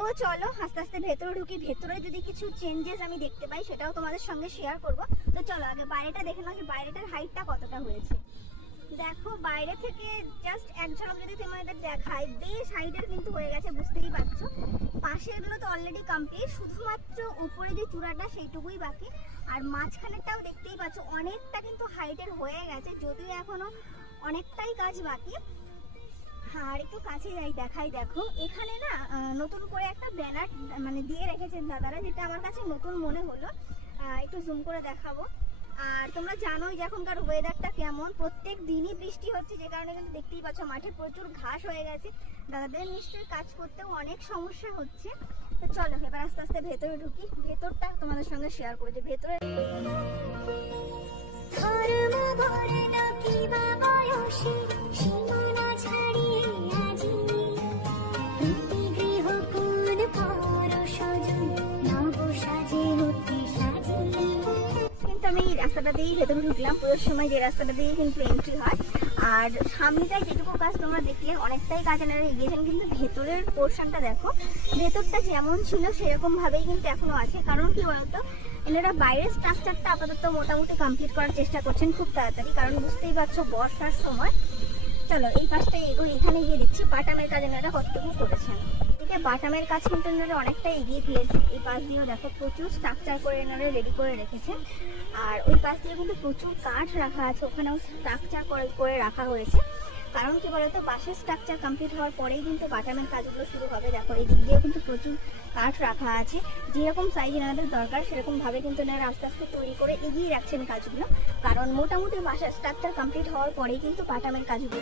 তো চলো আস্তে আস্তে ভেতরে ঢুকি। ভেতরে যদি কিছু চেঞ্জেস আমি দেখতে পাই সেটাও তোমাদের সঙ্গে শেয়ার করব। তো চলো আগে বাইরেটা দেখে নাও যে বাইরেটার হাইটটা কতটা হয়েছে। দেখো বাইরে থেকে জাস্ট এক ঝলক যদি তোমাদের দেখায়, বেশ হাইটের কিন্তু হয়ে গেছে, বুঝতেই পারছো। পাশের গুলো তো অলরেডি কমপ্লিট, শুধুমাত্র উপরে যে চূড়াটা সেইটুকুই বাকি। আর মাঝখানেরটাও দেখতেই পাচ্ছ অনেকটা কিন্তু হাইটের হয়ে গেছে, যদিও এখনো অনেকটাই কাজ বাকি। আর একটু কাছে যাই দেখাই। দেখো এখানে না নতুন করে একটা ব্যানার মানে দিয়ে রেখেছেন দাদারা, যেটা আমার কাছে নতুন মনে হলো। একটু জুম করে দেখাবো। আর তোমরা জানোই যে এখনকার ওয়েদারটা কেমন, প্রত্যেক দিনই বৃষ্টি হচ্ছে, যে কারণে কিন্তু দেখতেই পাচ্ছ মাঠে প্রচুর ঘাস হয়ে গেছে। দাদাদের নিশ্চয়ই কাজ করতেও অনেক সমস্যা হচ্ছে। তো চলো এবার আস্তে আস্তে ভেতরে ঢুকি, ভেতরটা তোমাদের সঙ্গে শেয়ার করে যে ভেতরে আমি রাস্তাটা দিয়েই ভেতরে ঢুকলাম। পুরোর সময় যে রাস্তাটা দিয়ে কিন্তু এন্ট্রি হয়। আর সামনেটায় যেটুকু কাজ তোমরা দেখলে অনেকটাই কাজ এনারা এগিয়েছেন, কিন্তু ভেতরের পোর্শনটা দেখো, ভেতরটা যেমন ছিল সেরকম ভাবেই কিন্তু এখনো আছে। কারণ কি বলতো, এনারা বাইরের স্ট্রাকচারটা আপাতত মোটামুটি কমপ্লিট করার চেষ্টা করছেন খুব তাড়াতাড়ি, কারণ বুঝতেই পারছো বর্ষার সময়। চলো এই কাজটা এখানে গিয়ে দিচ্ছি বাটামের কাজ এনারা কতটুকু করেছেন। বাটামের কাজ কিন্তু এনারা অনেকটা এগিয়ে ফেলেছে। এই পাশ দিয়েও দেখো প্রচুর স্ট্রাকচার করে এনারা রেডি করে রেখেছে। আর ওই পাশ দিয়ে কিন্তু প্রচুর কাঠ রাখা আছে, ওখানেও স্ট্রাকচার করে রাখা হয়েছে। কারণ কি বলতো, বাসের স্ট্রাকচার কমপ্লিট হওয়ার পরেই কিন্তু বাটামের কাজগুলো শুরু হবে। দেখো এই দিক দিয়েও কিন্তু প্রচুর কাঠ রাখা আছে, যেরকম সাইজ এনাদের দরকার সেরকম ভাবে কিন্তু এনারা আস্তে আস্তে তৈরি করে এগিয়ে রাখছেন কাজগুলো। কারণ মোটামুটি বাসার স্ট্রাকচার কমপ্লিট হওয়ার পরেই কিন্তু বাটামের কাজগুলো